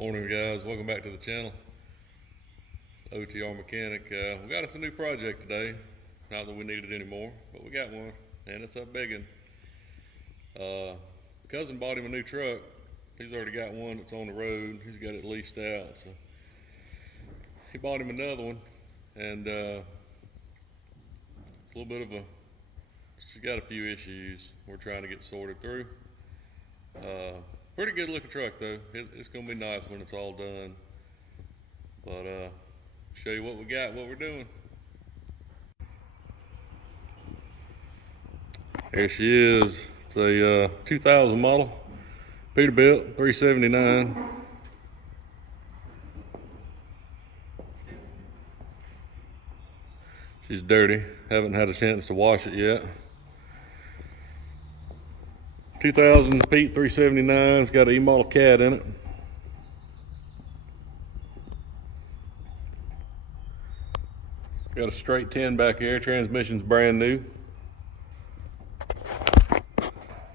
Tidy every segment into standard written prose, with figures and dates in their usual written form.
Morning guys, welcome back to the channel. OTR Mechanic. We got us a new project today. Not that we need it anymore, but we got one, and it's a big one. Cousin bought him a new truck. He's already got one that's on the road. He's got it leased out, so he bought him another one, and it's a little bit of a, she's got a few issues we're trying to get sorted through. Pretty good looking truck though. It's gonna be nice when it's all done. But show you what we got, what we're doing. Here she is. It's a 2000 model Peterbilt 379. She's dirty. Haven't had a chance to wash it yet. 2000 Pete 379. It's got an E-model cat in it. Got a straight 10 back here. Transmission's brand new.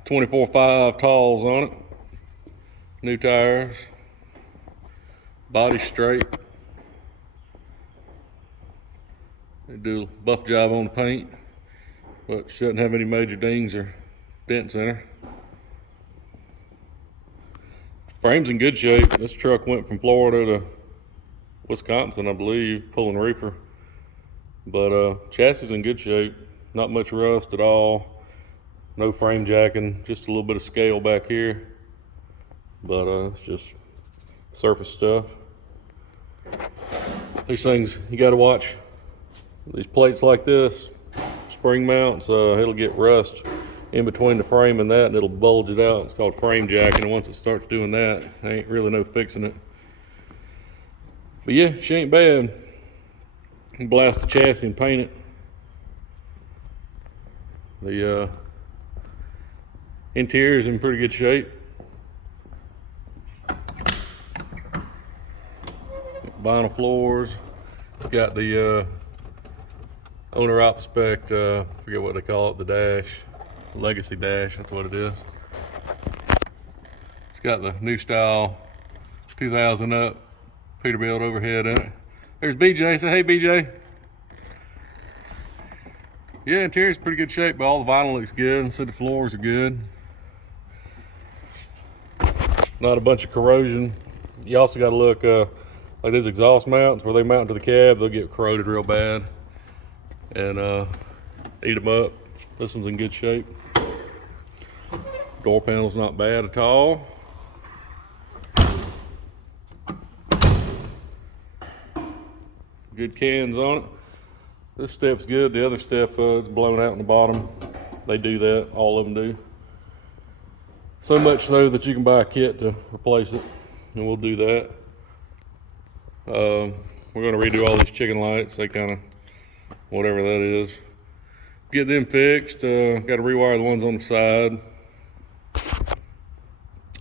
24.5 talls on it. New tires. Body straight. They do a buff job on the paint, but shouldn't have any major dings or dents in her. Frame's in good shape. This truck went from Florida to Wisconsin, I believe, pulling reefer. But chassis is in good shape. Not much rust at all. No frame jacking, just a little bit of scale back here. But it's just surface stuff. These things, you gotta watch. These plates like this, spring mounts, it'll get rust in between the frame and that, and it'll bulge it out. It's called frame jacking, and once it starts doing that, ain't really no fixing it. But yeah, she ain't bad. You can blast the chassis and paint it. The interior is in pretty good shape. Vinyl floors. It's got the owner op spec, forget what they call it, the dash, legacy dash, that's what it is. It's got the new style 2000 up Peterbilt overhead in it. There's BJ, say hey BJ. Yeah, interior's pretty good shape, but all the vinyl looks good, and so the floors are good. Not a bunch of corrosion. You also gotta look, like these exhaust mounts, where they mount to the cab, they'll get corroded real bad and eat them up. This one's in good shape. Door panel's not bad at all. Good cans on it. This step's good. The other step is blown out in the bottom. They do that, all of them do. So much so that you can buy a kit to replace it, and we'll do that. We're gonna redo all these chicken lights. They kind of, whatever that is. Get them fixed. Got to rewire the ones on the side.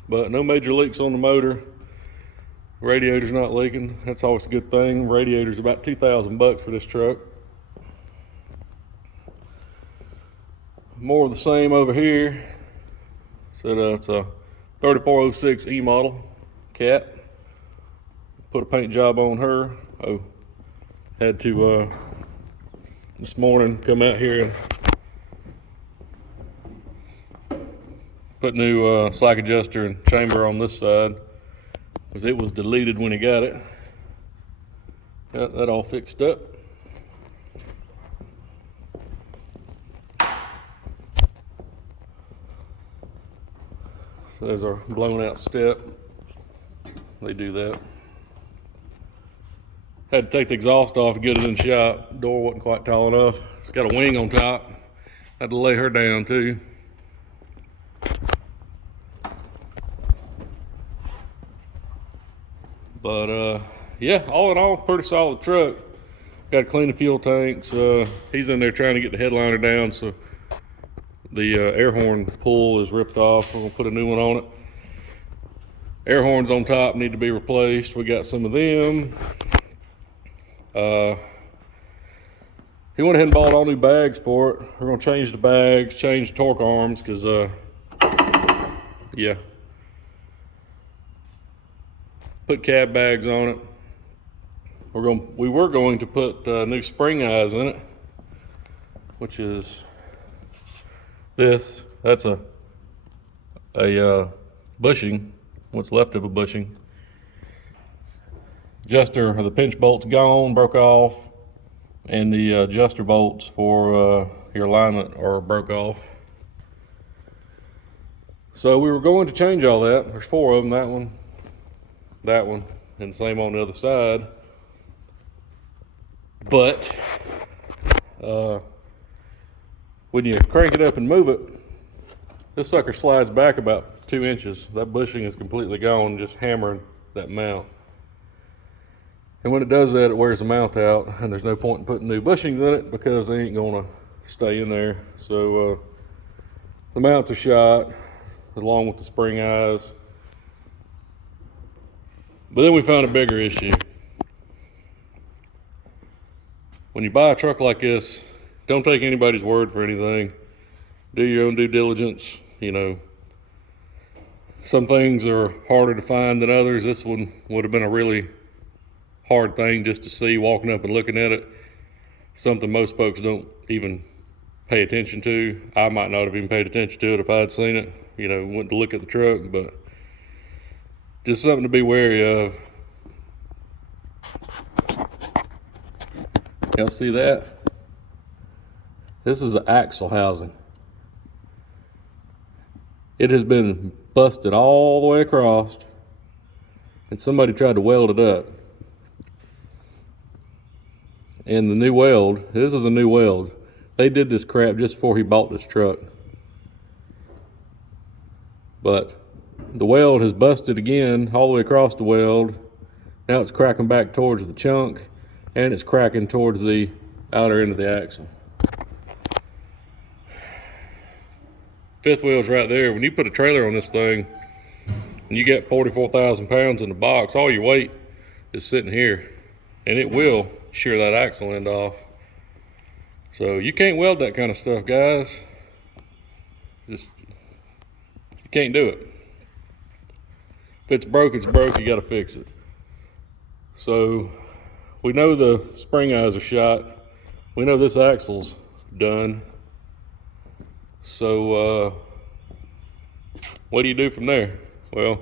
But no major leaks on the motor. Radiator's not leaking. That's always a good thing. Radiator's about 2,000 bucks for this truck. More of the same over here. So it's a 3406 E model cat. Put a paint job on her. Oh, had to this morning come out here and put new slack adjuster and chamber on this side, because it was deleted when he got it. Got that all fixed up. So there's our blown out step. They do that. Had to take the exhaust off to get it in the shop. Door wasn't quite tall enough. It's got a wing on top. Had to lay her down too. But yeah, all in all, pretty solid truck. Got to clean the fuel tanks. He's in there trying to get the headliner down, so the air horn pull is ripped off. We're gonna put a new one on it. Air horns on top need to be replaced. We got some of them. He went ahead and bought all new bags for it. We're gonna change the bags, change the torque arms, because yeah, put cab bags on it. We were going to put new spring eyes in it, which is this. That's a bushing, what's left of a bushing. Adjuster, or the pinch bolt's gone, broke off, and the adjuster bolts for your alignment are broke off. So we were going to change all that. There's 4 of them, that one, and the same on the other side. But when you crank it up and move it, this sucker slides back about 2 inches. That bushing is completely gone, just hammering that mount. And when it does that, it wears the mount out, and there's no point in putting new bushings in it because they ain't gonna stay in there. So the mounts are shot along with the spring eyes. But then we found a bigger issue. When you buy a truck like this, don't take anybody's word for anything. Do your own due diligence. You know, some things are harder to find than others. This one would have been a really hard thing just to see walking up and looking at it. Something most folks don't even pay attention to. I might not have even paid attention to it if I had seen it. You know, went to look at the truck, but just something to be wary of. Y'all see that? This is the axle housing. It has been busted all the way across, and somebody tried to weld it up. And the new weld, this is a new weld. They did this crap just before he bought this truck. But the weld has busted again all the way across the weld. Now it's cracking back towards the chunk, and it's cracking towards the outer end of the axle. Fifth wheel's right there. When you put a trailer on this thing and you get 44,000 pounds in the box, all your weight is sitting here, and it will shear that axle end off. So you can't weld that kind of stuff, guys. Just, you can't do it. If it's broke, it's broke. You got to fix it. So we know the spring eyes are shot. We know this axle's done. So what do you do from there? Well,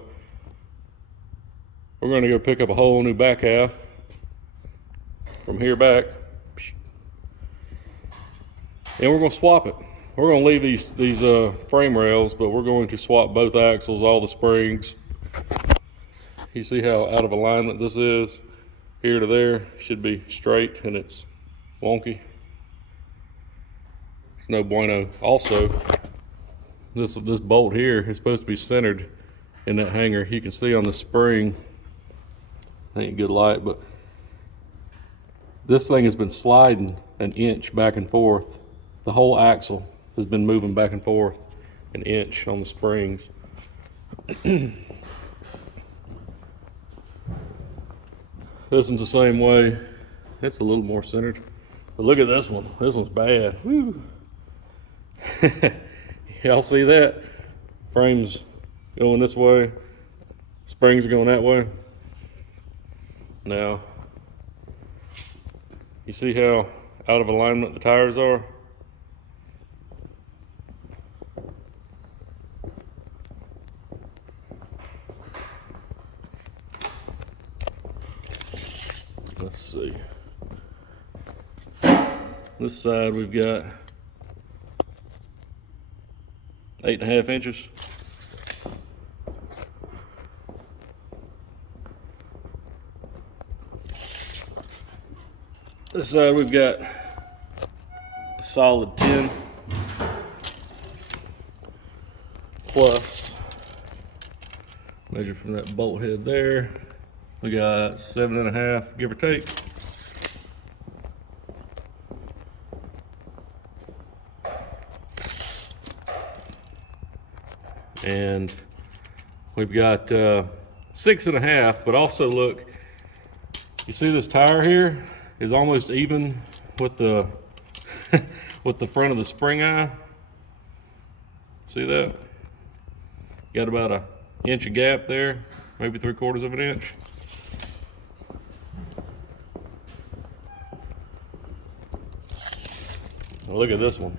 we're going to go pick up a whole new back half from here back, and we're going to swap it. We're going to leave these frame rails, but we're going to swap both axles, all the springs. You see how out of alignment this is? Here to there should be straight, and it's wonky. It's no bueno. Also, this bolt here is supposed to be centered in that hanger. You can see on the spring, ain't good light, but this thing has been sliding an inch back and forth. The whole axle has been moving back and forth an inch on the springs. This one's the same way. It's a little more centered. But look at this one. This one's bad. Woo. Y'all see that? Frames going this way. Springs are going that way. Now, you see how out of alignment the tires are? Let's see. This side we've got 8.5 inches. This side we've got a solid 10 plus, measure from that bolt head there, we got 7.5, give or take. And we've got 6.5, but also look, you see this tire here is almost even with the with the front of the spring eye. See that? Got about an inch of gap there, maybe 3/4 of an inch. Well, look at this one.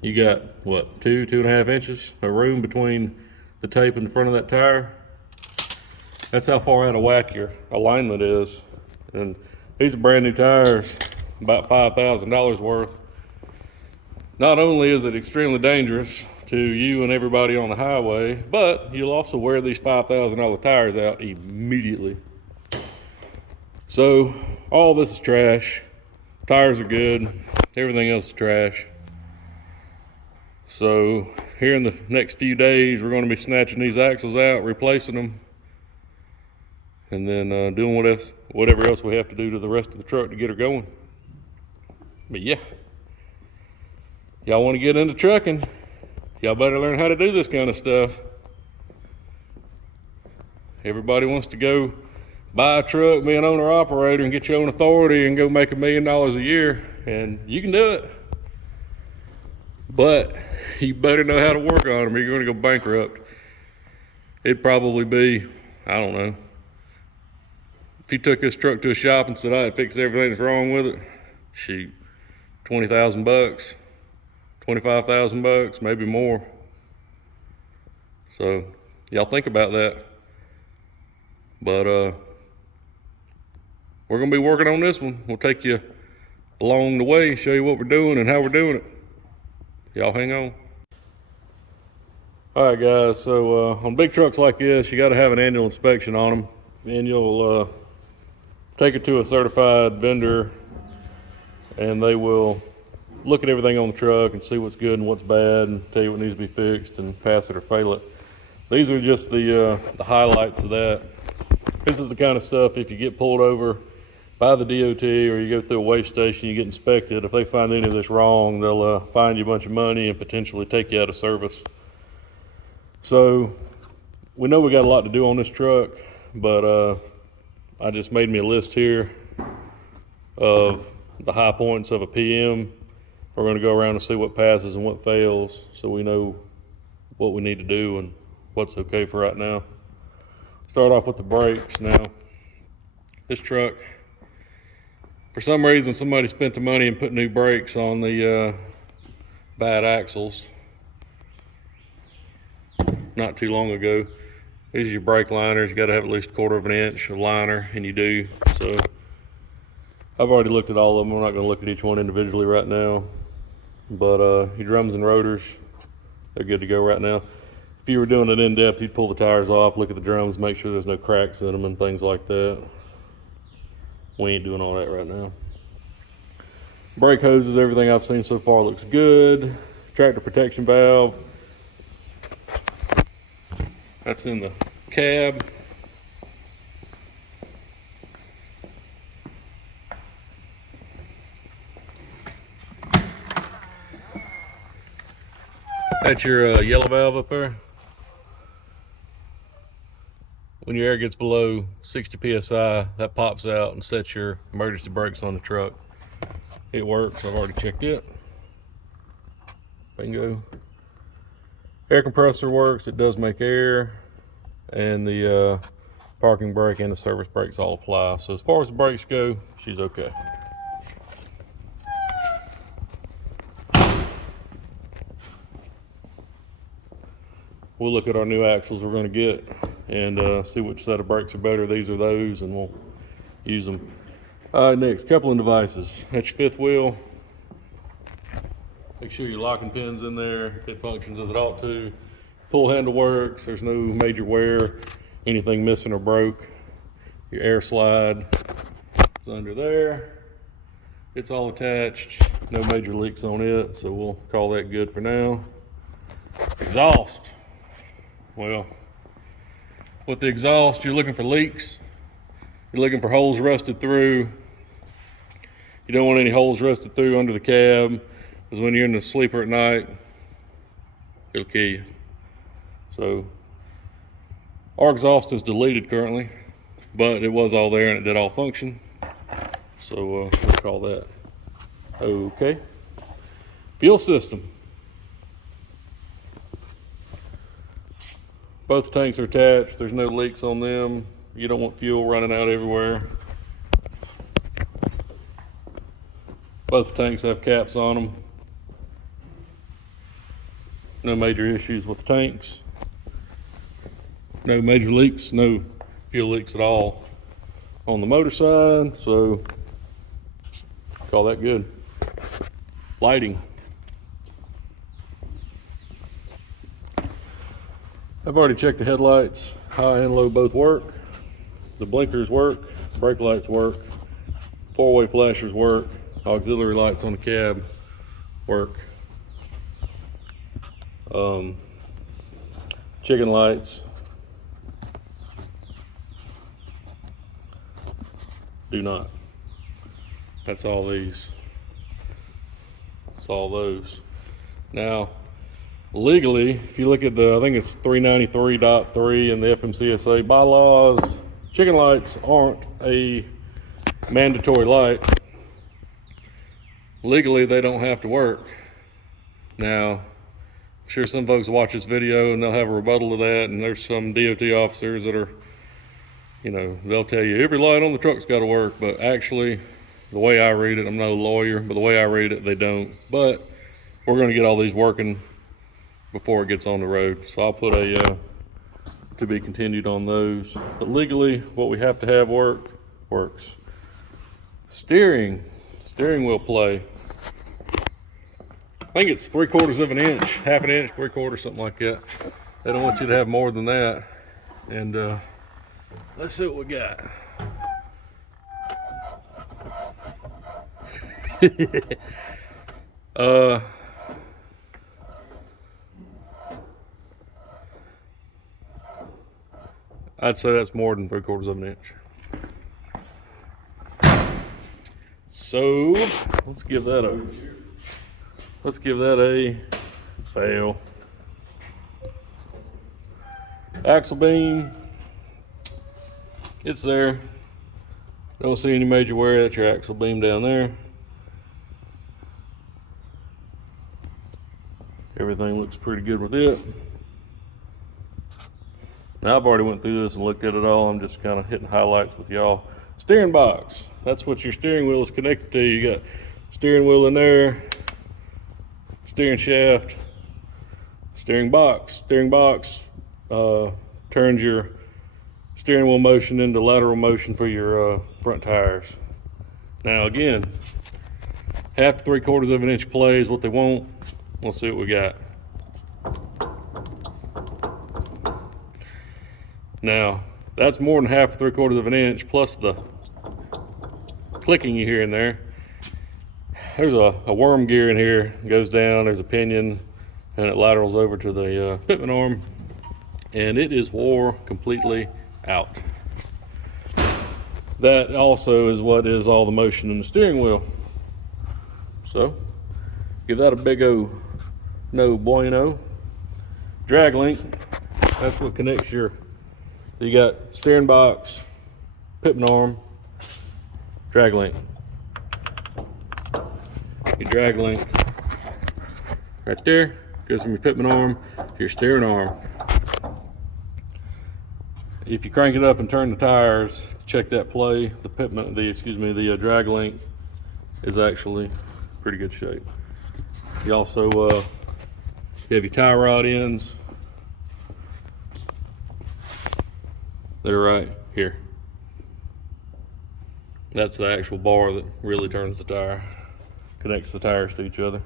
You got, what, 2.5 inches of room between the tape and the front of that tire. That's how far out of whack your alignment is. And these are brand new tires, about $5,000 worth. Not only is it extremely dangerous to you and everybody on the highway, but you'll also wear these $5,000 tires out immediately. So all this is trash. Tires are good, everything else is trash. So here in the next few days, we're going to be snatching these axles out, replacing them, and then doing whatever else we have to do to the rest of the truck to get her going. But yeah, y'all want to get into trucking, y'all better learn how to do this kind of stuff. Everybody wants to go buy a truck, be an owner operator, and get your own authority and go make $1 million a year, and you can do it. But you better know how to work on them or you're going to go bankrupt. It'd probably be, I don't know, if you took this truck to a shop and said, I fix everything that's wrong with it, shoot, $20,000, $25,000, maybe more. So y'all think about that. But we're going to be working on this one. We'll take you along the way, show you what we're doing and how we're doing it. Y'all hang on. All right, guys, so on big trucks like this, you got to have an annual inspection on them. And you'll take it to a certified vendor, and they will look at everything on the truck and see what's good and what's bad and tell you what needs to be fixed and pass it or fail it. These are just the highlights of that. This is the kind of stuff, if you get pulled over by the DOT or you go through a weigh station, you get inspected, if they find any of this wrong, they'll fine you a bunch of money and potentially take you out of service. So we know we got a lot to do on this truck, but I just made me a list here of the high points of a PM. We're going to go around and see what passes and what fails, so we know what we need to do and what's okay for right now. Start off with the brakes. Now, this truck, for some reason, somebody spent the money and put new brakes on the bad axles not too long ago. These are your brake liners. You got to have at least 1/4 of an inch of liner, and you do. So I've already looked at all of them. We're not going to look at each one individually right now. But your drums and rotors, they're good to go right now. If you were doing it in depth, you'd pull the tires off, look at the drums, make sure there's no cracks in them and things like that. We ain't doing all that right now. Brake hoses, everything I've seen so far looks good. Tractor protection valve, that's in the cab. That's your yellow valve up there. When your air gets below 60 psi, that pops out and sets your emergency brakes on the truck. It works. I've already checked it. Bingo. Air compressor works. It does make air, and the parking brake and the service brakes all apply. So as far as the brakes go, she's okay. We'll look at our new axles we're going to get and see which set of brakes are better. These are those, and we'll use them. All right, next, coupling devices. That's your fifth wheel. Make sure your locking pin's in there. It functions as it ought to. Pull handle works. There's no major wear, anything missing or broke. Your air slide is under there. It's all attached. No major leaks on it, so we'll call that good for now. Exhaust. Well, with the exhaust, you're looking for leaks. You're looking for holes rusted through. You don't want any holes rusted through under the cab, because when you're in the sleeper at night, it'll kill you. So our exhaust is deleted currently, but it was all there and it did all function. So we'll call that okay. Fuel system. Both tanks are attached. There's no leaks on them. You don't want fuel running out everywhere. Both tanks have caps on them. No major issues with the tanks. No major leaks, no fuel leaks at all on the motor side, so call that good. Lighting. I've already checked the headlights. High and low both work. The blinkers work, brake lights work, four-way flashers work, auxiliary lights on the cab work. Chicken lights do not. That's all these. It's all those. Now, legally, if you look at the, I think it's 393.3 in the FMCSA bylaws, chicken lights aren't a mandatory light. Legally, they don't have to work. Now, I'm sure some folks watch this video and they'll have a rebuttal to that, and there's some DOT officers that are, you know, they'll tell you every light on the truck's got to work, but actually, the way I read it, I'm no lawyer, but the way I read it, they don't. But we're going to get all these working before it gets on the road. So I'll put a to be continued on those. But legally, what we have to have works. Steering wheel play. I think it's 3/4 of an inch, half an inch, 3/4, something like that. They don't want you to have more than that. And let's see what we got. I'd say that's more than 3/4 of an inch. So let's give that a fail. Axle beam, it's there. Don't see any major wear. That's your axle beam down there. Everything looks pretty good with it. Now, I've already went through this and looked at it all. I'm just kind of hitting highlights with y'all. Steering box, that's what your steering wheel is connected to. You got steering wheel in there, steering shaft, steering box. Steering box turns your steering wheel motion into lateral motion for your front tires. Now again, half to 3/4 of an inch play is what they want. Let's see what we got. Now, that's more than half to 3/4 of an inch, plus the clicking you hear in there. There's a worm gear in here, it goes down, there's a pinion, and it laterals over to the fitment arm, and it is wore completely out. That also is what is all the motion in the steering wheel. So, give that a big O no bueno. Drag link, that's what connects your, so you got steering box, fitment arm, drag link. Your drag link right there goes from your fitment arm to your steering arm. If you crank it up and turn the tires, check that play. The drag link is actually pretty good shape. You also you have your tie rod ends. They're right here. That's the actual bar that really turns the tire, connects the tires to each other.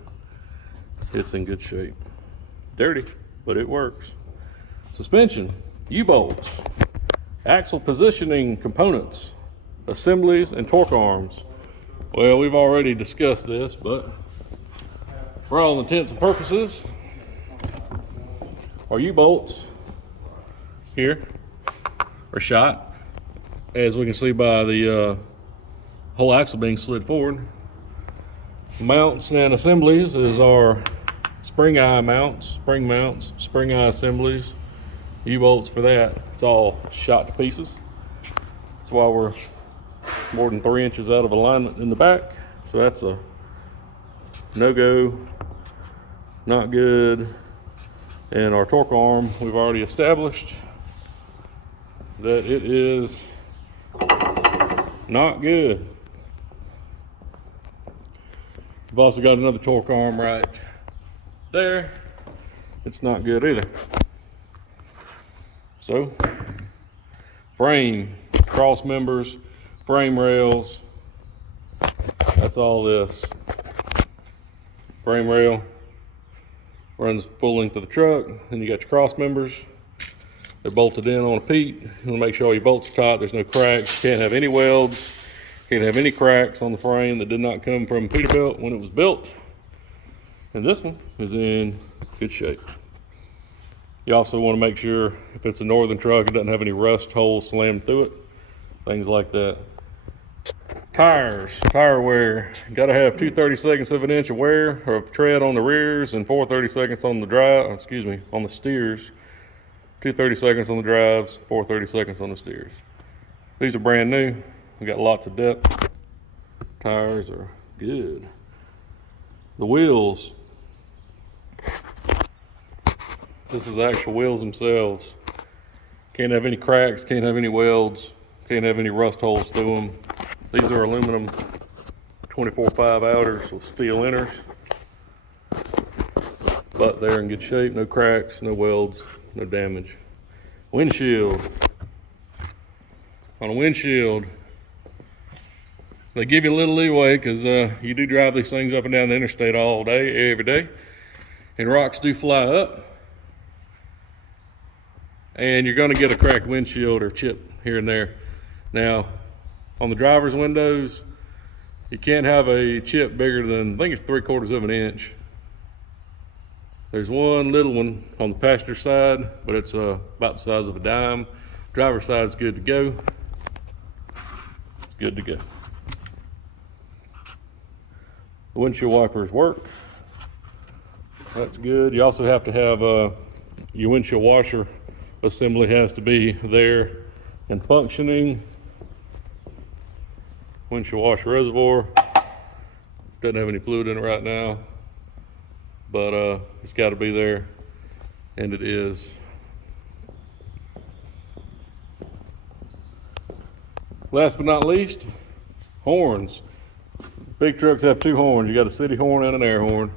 It's in good shape. Dirty, but it works. Suspension, U-bolts, axle positioning components, assemblies, and torque arms. Well, we've already discussed this, but for all intents and purposes, our U-bolts here are shot, as we can see by the whole axle being slid forward. Mounts and assemblies is our spring eye mounts, spring eye assemblies, U-bolts for that. It's all shot to pieces. That's why we're more than 3 inches out of alignment in the back. So that's a no-go, not good. And our torque arm, we've already established that it is not good. We've also got another torque arm right there. It's not good either. So, frame, cross members, frame rails, that's all this. Frame rail runs full length of the truck, then you got your cross members. They're bolted in on a Pete. You want to make sure all your bolts are tight, there's no cracks. Can't have any welds, can't have any cracks on the frame that did not come from Peterbilt when it was built. And this one is in good shape. You also want to make sure if it's a northern truck, it doesn't have any rust holes slammed through it, things like that. Tires, tire wear. Got to have 2 32/2 of an inch of wear or of tread on the rears and 4 32/2 on the drive. On the steers. 2 32/2 on the drives, 4 32/2 on the steers. These are brand new. We got lots of depth. Tires are good. The wheels. This is the actual wheels themselves. Can't have any cracks, can't have any welds, can't have any rust holes through them. These are aluminum 24/5 outers with steel inners. But they're in good shape, no cracks, no welds, no damage. Windshield. On a windshield, they give you a little leeway because you do drive these things up and down the interstate all day, every day. And rocks do fly up. And you're gonna get a cracked windshield or chip here and there. Now, on the driver's windows, you can't have a chip bigger than, I think it's 3/4 of an inch. There's one little one on the passenger side, but it's about the size of a dime. Driver's side is good to go. It's good to go. The windshield wipers work. That's good. You also have to have your windshield washer assembly has to be there and functioning. Windshield washer reservoir. Doesn't have any fluid in it right now, but it's got to be there, and it is. Last but not least, horns. Big trucks have 2 horns. You got a city horn and an air horn.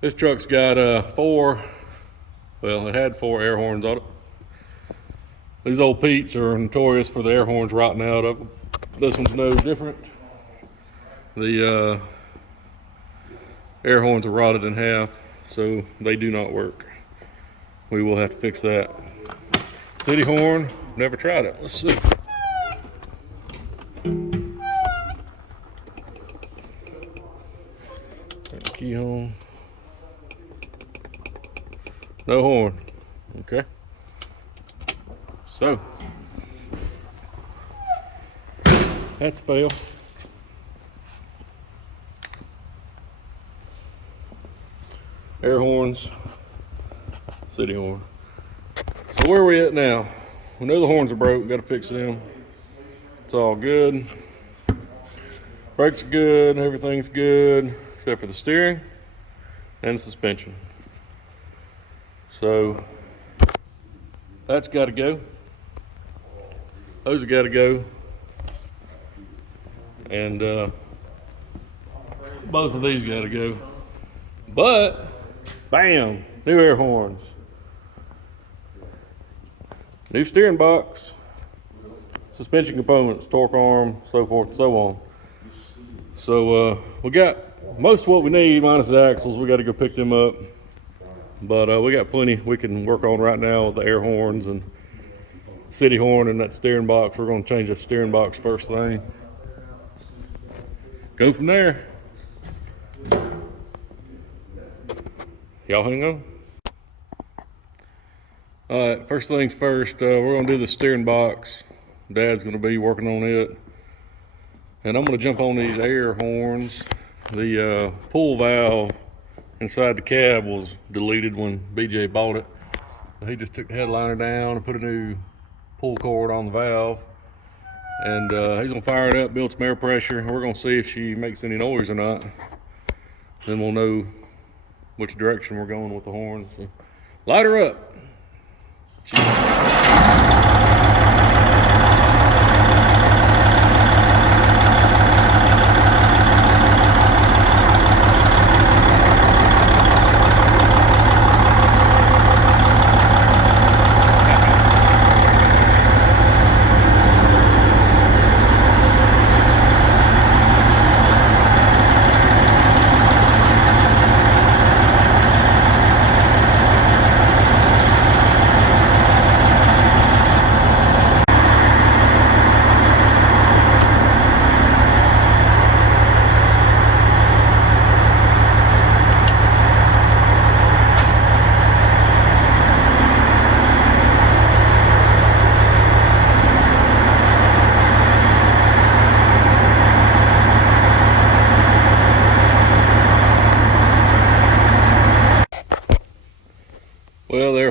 This truck's got it had 4 air horns on it. These old Pete's are notorious for the air horns rotting out of them. This one's no different. The air horns are rotted in half, so they do not work. We will have to fix that. City horn, never tried it. Let's see. Key home. No horn. Okay. So that's fail. Air horns, city horn. So where are we at now? We know the horns are broke, gotta fix them. It's all good. Brakes are good, everything's good, except for the steering and the suspension. So that's gotta go. Those have gotta go. And both of these gotta go. But, bam, new air horns. New steering box, suspension components, torque arm, so forth and so on. So we got most of what we need minus the axles. We got to go pick them up, but we got plenty we can work on right now with the air horns and city horn and that steering box. We're going to change the steering box first thing. Go from there. Y'all hang on. All right, first things first, we're gonna do the steering box. Dad's gonna be working on it. And I'm gonna jump on these air horns. The pull valve inside the cab was deleted when BJ bought it. He just took the headliner down and put a new pull cord on the valve. And he's gonna fire it up, build some air pressure, and we're gonna see if she makes any noise or not. Then we'll know which direction we're going with the horns. So, light her up.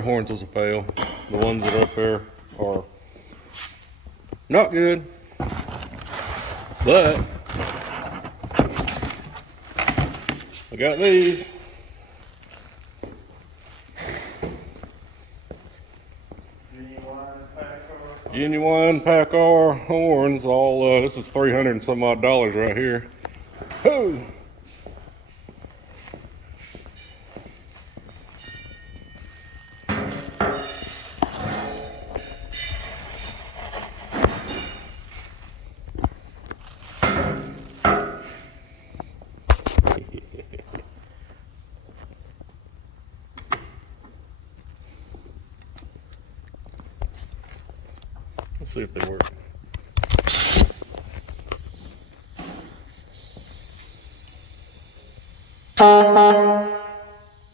horns was a fail. The ones that are up there are not good, but I got these. Genuine PACCAR horns, all, this is $300 and some odd right here. Whoo! Let's see if they work.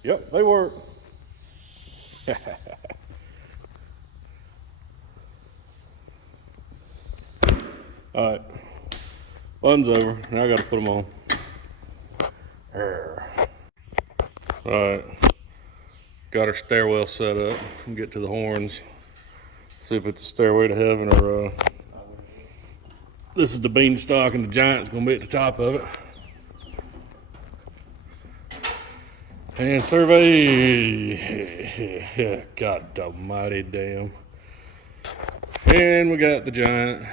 Yep, they work. All right, fun's over. Now I got to put them on. All right, got our stairwell set up. Get to the horns. See if it's a stairway to heaven or this is the beanstalk and the giant's gonna be at the top of it. And survey. God almighty damn. And we got the giant.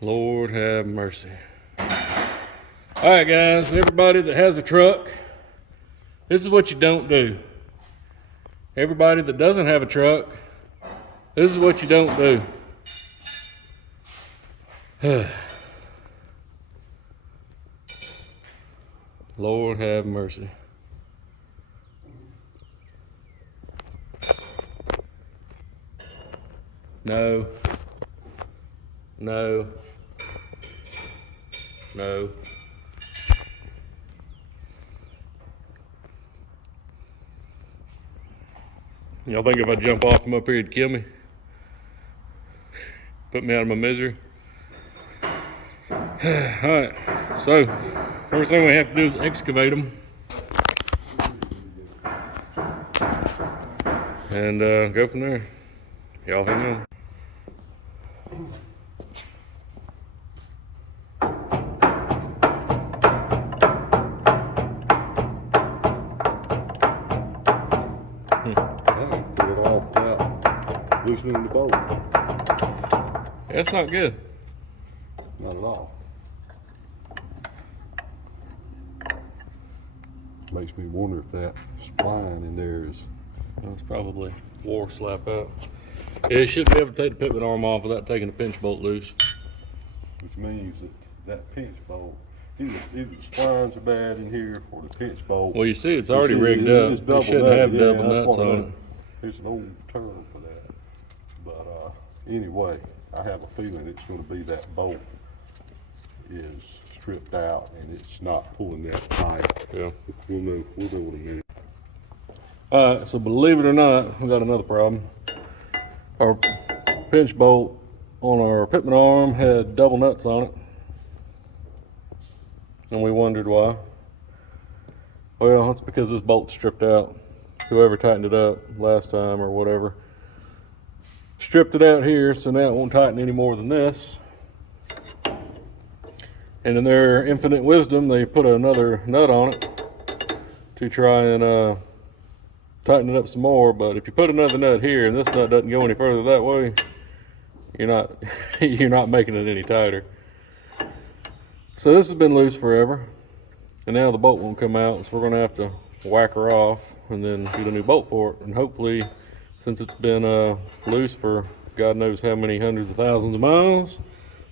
Lord have mercy. All right, guys, everybody that has a truck, this is what you don't do. Everybody that doesn't have a truck, this is what you don't do. Lord have mercy. No. No. No. Y'all think if I jump off from up here, it'd kill me? Put me out of my misery? Alright, so first thing we have to do is excavate them. And go from there. Y'all hang on. Put it off without loosening the bolt. That's not good. Not at all. Makes me wonder if that spline in there is... Well, it's probably wore slap out. Yeah, you should be able to take the pivot arm off without taking the pinch bolt loose. Which means that pinch bolt, either the splines are bad in here or the pinch bolt. Well, you see it's already rigged up. You shouldn't have double nuts on it. There's an old term for that. But anyway, I have a feeling it's going to be that bolt is stripped out and it's not pulling that tight. Yeah. We'll know in a minute. Alright, so believe it or not, we got another problem. Our pinch bolt on our pitman arm had double nuts on it. And we wondered why. Well, it's because this bolt's stripped out. Whoever tightened it up last time or whatever stripped it out here, so now it won't tighten any more than this. And in their infinite wisdom, they put another nut on it to try and tighten it up some more. But if you put another nut here and this nut doesn't go any further that way, you're not making it any tighter. So this has been loose forever, and now the bolt won't come out, so we're gonna have to whack her off and then get a new bolt for it. And hopefully, since it's been loose for God knows how many hundreds of thousands of miles,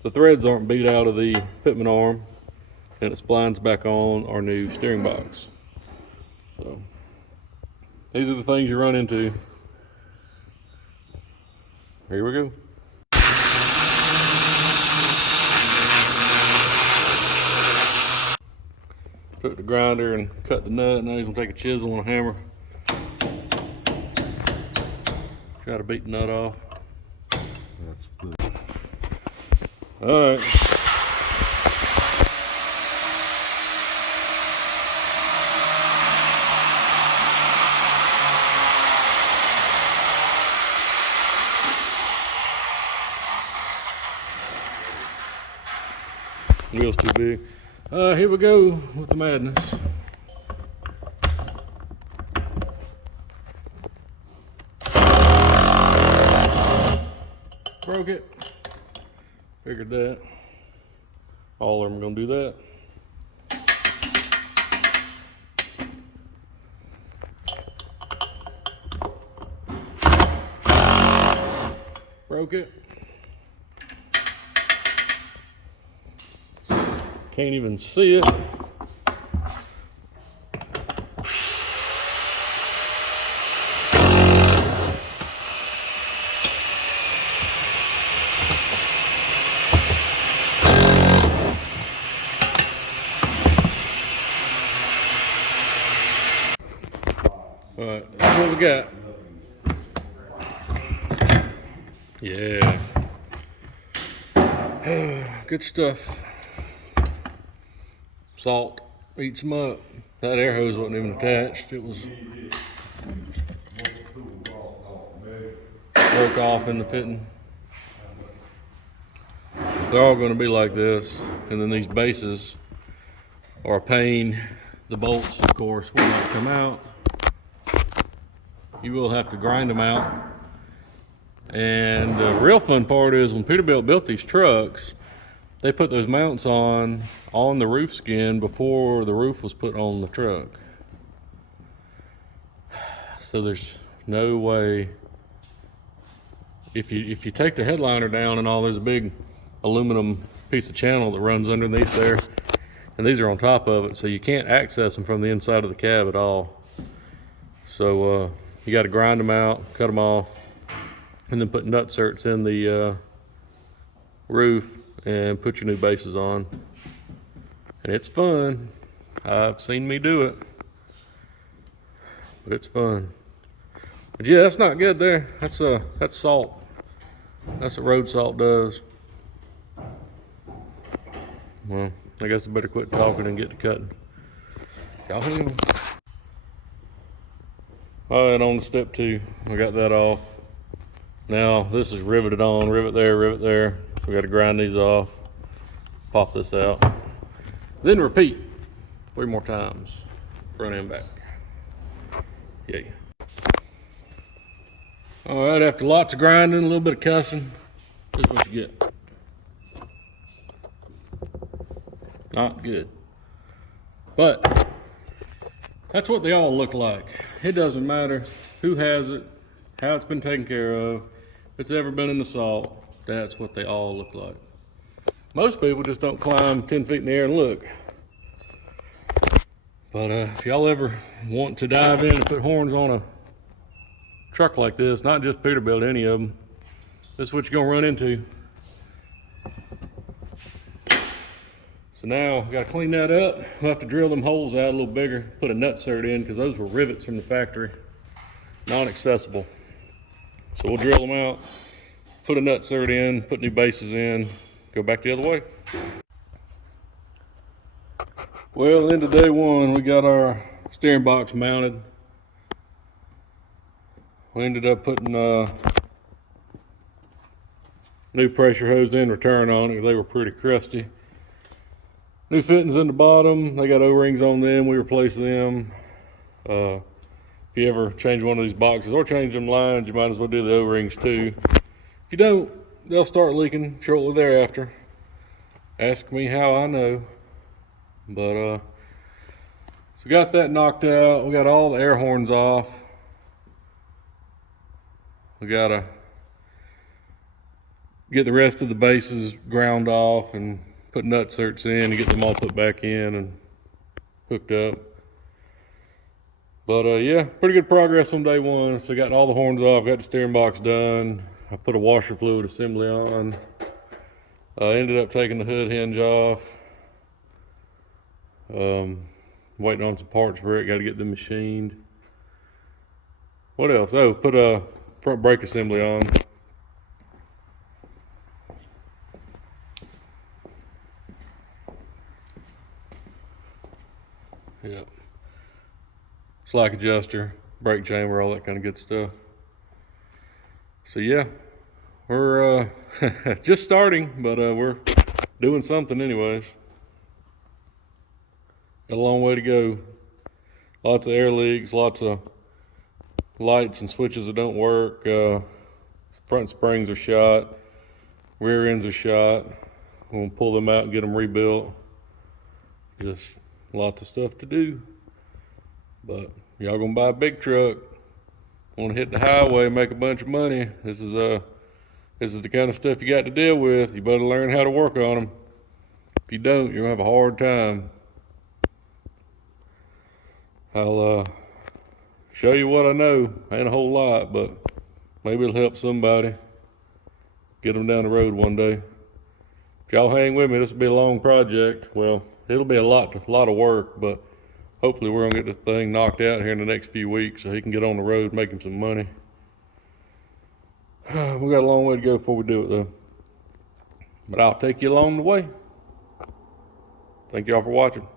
the threads aren't beat out of the pitman arm and it splines back on our new steering box. So these are the things you run into. Here we go. Took the grinder and cut the nut. Now he's gonna take a chisel and a hammer. Try to beat the nut off. That's good. All right. Wheel's too big. Here we go with the madness. Broke it. Figured that. All of them are gonna do that. Broke it. Can't even see it. All right, that's what we got. Yeah. Good stuff. Salt eats them up. That air hose wasn't even attached. It was broke off in the fitting. They're all going to be like this, and then these bases are a pain. The bolts, of course, will not come out. You will have to grind them out. And the real fun part is when Peterbilt built these trucks, they put those mounts on the roof skin before the roof was put on the truck. So there's no way, if you take the headliner down and all, there's a big aluminum piece of channel that runs underneath there, and these are on top of it, so you can't access them from the inside of the cab at all. So you got to grind them out, cut them off, and then put nut certs in the roof and put your new bases on. And it's fun. I've seen me do it, but it's fun. But yeah, that's not good there. That's salt. That's what road salt does. Well, I guess I better quit talking and get to cutting. Y'all hang on. All right, on to step 2. I got that off. Now this is riveted on, rivet there, rivet there. We got to grind these off, pop this out, then repeat 3 more times, front and back. Yay. All right, after lots of grinding, a little bit of cussing, this is what you get. Not good. But that's what they all look like. It doesn't matter who has it, how it's been taken care of, if it's ever been in the salt, that's what they all look like. Most people just don't climb 10 feet in the air and look. But if y'all ever want to dive in and put horns on a truck like this, not just Peterbilt, any of them, this is what you're gonna run into. So now we gotta clean that up. We'll have to drill them holes out a little bigger, put a nut cert in, because those were rivets from the factory, non-accessible. So we'll drill them out, put a nut cert in, put new bases in, go back the other way. Well, into day 1, we got our steering box mounted. We ended up putting new pressure hose in return on it. They were pretty crusty. New fittings in the bottom. They got O-rings on them. We replaced them. If you ever change one of these boxes or change them lines, you might as well do the O-rings too. If you don't, they'll start leaking shortly thereafter. Ask me how I know. But so we got that knocked out. We got all the air horns off. We gotta get the rest of the bases ground off and put nut certs in and get them all put back in and hooked up. But yeah, pretty good progress on day 1. So got all the horns off, got the steering box done. I put a washer fluid assembly on. Ended up taking the hood hinge off. Waiting on some parts for it, got to get them machined. What else? Oh, put a front brake assembly on. Yep. Slack adjuster, brake chamber, all that kind of good stuff. So yeah, we're just starting, but we're doing something anyways. Got a long way to go. Lots of air leaks, lots of lights and switches that don't work. Front springs are shot, rear ends are shot. We're gonna pull them out and get them rebuilt. Just lots of stuff to do. But y'all gonna buy a big truck, wanna hit the highway, make a bunch of money. This is the kind of stuff you got to deal with. You better learn how to work on them. If you don't, you're gonna have a hard time. I'll show you what I know. Ain't a whole lot, but maybe it'll help somebody. Get them down the road one day. If y'all hang with me, this will be a long project. Well, it'll be a lot of work, but hopefully we're gonna get the thing knocked out here in the next few weeks so he can get on the road, make him some money. We got a long way to go before we do it though. But I'll take you along the way. Thank y'all for watching.